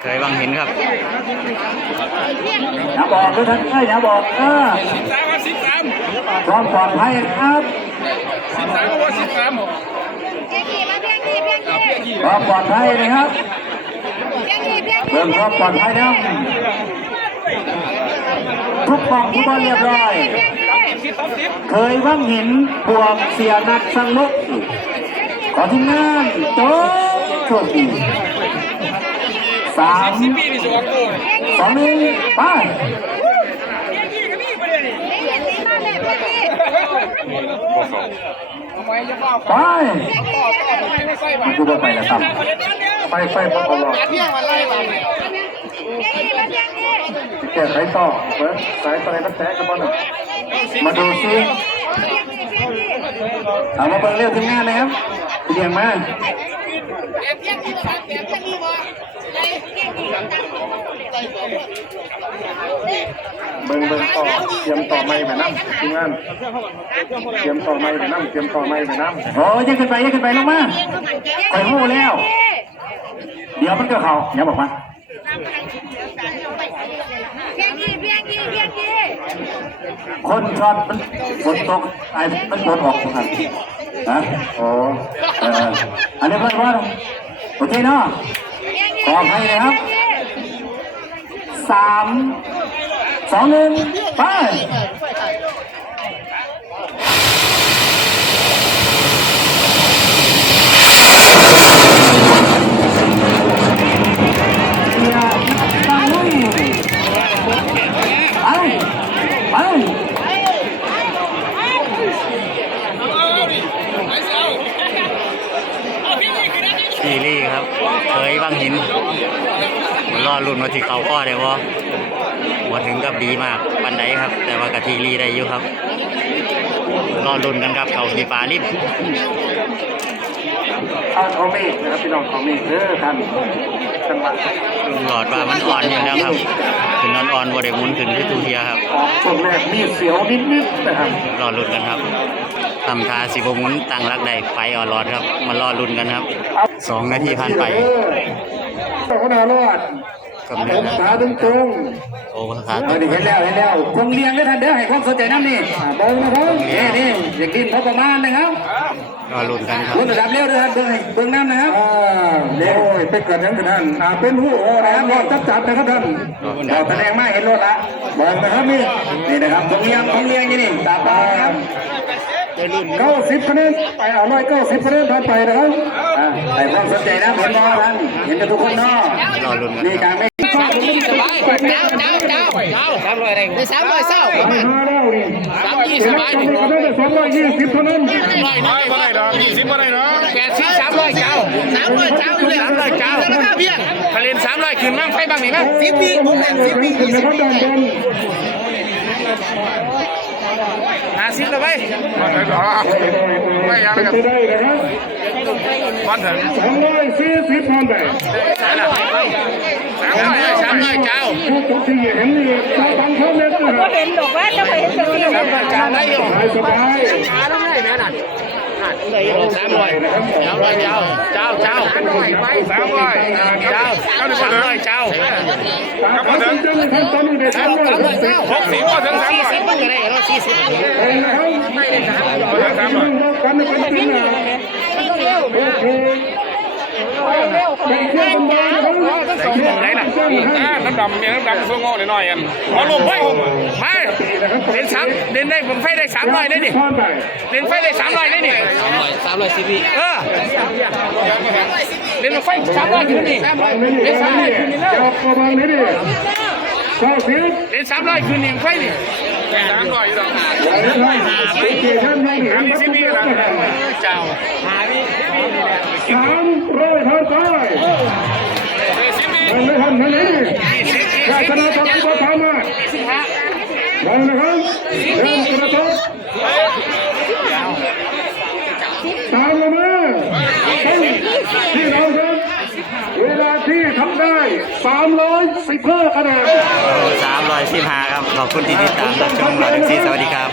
เคยวังหินครับอย่าบอกด้วยท่านเอ้ยอย่าบอกเออสิบสามครับสิบสามความปลอดภัยครับสิบสามก็ว่าสิบสามเพียงกี่มาเพียงกี่เพียงกี่ความปลอดภัยนะครับเพียงกี่เพียงเรื่องความปลอดภัยนะทุกกองทุกบ้านเรียบร้อยเพียงกี่สิบสองสิบเคยว่างหินพวกเสียนัดสังลุกขอทีมงานโจ๊กโชคดี สามสิบปีนี่สองหนึ่งไปเพียงกี่มาเลยเพียงกี่ทำไมจะเฝ้าไปต่อต่อไม่ใส่บอว่าไปแล้วครับไปไปพอหลอดเที่ยงวันไล่บาเพียงกี่มาเพียงกี่แก้ไขต่อเบิร์ดสายอะไรมันแตกกันบ้างมาดูซิเพียงกี่เพียงกี่เอามาเบิ่งเรื่องทีมงานนะครับเรียงมา เพียงกี่เพียงกี่บ่เพียงกี่เบิ่งเบิ่งต่อเตรียมต่อไม้ไปน้ำทีมงานเตรียมต่อไม้ไปน้ำเตรียมต่อไม้ไปน้ำโอ้ยยังขึ้นไปยังขึ้นไปลงมาคอยหู้แล้ว เดี๋ยวมันก็เขาอย่าเพียงกี่เพียงกี่เพียงกี่คนชอตมันฝนตกไอ้มันฝนออกครับ ฮะโอ้เอออันนี้เพื่อนว่าโอเคเนาะขอให้เลยครับสามสองหนึ่งไป อย่าตั้งไว้ไปไป ทีรี่ครับ เคยวังหินรอรุ่นมาที่เขาข้อได้บ่มาถึงกับดีมากปันไดครับ แต่ว่ากับทีรี่ได้อยู่ครับ รอรุ่นกันครับเขาทีฟ้าลิบท่านเขาเมฆนะครับพี่น้องเขาเมฆเด้อท่านท่านมาหลอดว่ามันอ่อนอยู่แล้วครับขึ้นน อนอ่อนบ่ได้หมุนขึ้นที่ทูเทียครับออกช่วงแรกมีเสียวนิดๆนะครับรอรุ่นกันครับทำทาสิบหมุนตั้งรักใดไฟอ่อนรอดครับมารอรุ่นกันครับสองนาทีผ่านไปเออขนาดรอดกับผเรื่องมครับขาตรง ตรงโอ้ขาๆตเออนี่เห็นแล้วเห็นแล้วคงเลี้ยงด้วยท่านเด้อให้ความสนใจน้ำนี่อ่าเบงนะครับนี่นี่อย่ากินพอประมาณนะครับรอรุ่นกันครับรุ่นระดับเร็วด้วยท่านเบิ่งให้เบิ่งน้ำนะครับอ่าเร็วไปเกิดยังกันท่านอ่าเป็นหูโอนะครับรอดจับจับนะครับท่านเราแสดงมาเห็นรถละเบิ่งนะครับนี่นี่นะครับคงเลี้ยงคงเลี้ยงอย่างนี่ตาปลาครับเก้าสิบคะแนนไปเอาร้อยเก้าสิบคะแนนผ่านไปนะครับอ่าให้ความสนใจนะเห็นมอท่านเห็นกันทุกคนเนาะรอรุ่นกันนี่คการรับไม่ เจ้าเจ้าเจ้าเจ้าสามร้อยได้ได้สามร้อยเศร้าไปห้าแล้วนี่สามยี่สบายทำไมก็ได้แต่สองร้อยยี่สิบเท่านั้นร้อยไม่ไม่ได้ยี่สิบไม่ได้เนาะแปดสิบสามร้อยเจ้าสามร้อยเจ้าเลยสามร้อยเจ้าแล้วก็เพี้ยนทะเลสามร้อยขึ้นมั่งไฟบ้างนี่มั้งสิบปีผมเล่นสิบปีคุณนะครับด้านบนห้าสิบแล้วไปไม่ยังเป็นกับไปได้นะครับวันถึงสองร้อยสี่สิบผ่านไป เจ้าถ้าทุกที่เห็นนี่ชาวบางเขาเม็ดนะครับเห็นบอกว่าจะไปเห็นจะมีสามร้อยเจ้าได้อยู่สบายสบายสามร้อยแม่น่ะสามร้อยสามร้อยเจ้าเจ้าเจ้าสามร้อยไปสามร้อยเจ้าสามร้อยเจ้าตามความสนใจนะครับตอนนี้ได้สามร้อยสิบหกสิบก็ถึงสามร้อยสิบมันก็ได้เราสี่สิบเองนะครับถึงสามร้อยกันเป็นจริงนะโอเคแบ่งเชื่อมกันนะครับไหนล่ะ อ่าน้ำดำเนี่ยน้ำดำส่งงอหน่อยๆอันพอลงไปมาเล่นสามเล่นได้ผมไฟได้สามร้อยได้ดิผ่านไปเล่นไฟได้สามร้อยได้ดิสามร้อยสิบวิเออเล่นไฟสามร้อยขึ้นนี่บางนี่เล่นสามร้อยขึ้นนี่แล้วจบก็บางนี่ดิเก้าสิบเล่นสามร้อยขึ้นนี่ไฟนี่สามร้อยอยู่แล้วอย่างนี้ครับโอเคท่านไม่เห็นครับทุกท่านเจ้าหาดิสามร้อยผ่านไปสิ บปีบางไม่ทันทันนี้ศาสนาจักรพรรดิมาสิบห้าบางนะครับเริ่มกระทบตามลงมาที่เราครับเวลาที่ทำได้315คะแนนสามร้อยสิบห้าครับ ขอบคุณที่ติดตามรับชมเราทุกทีสวัสดีครับ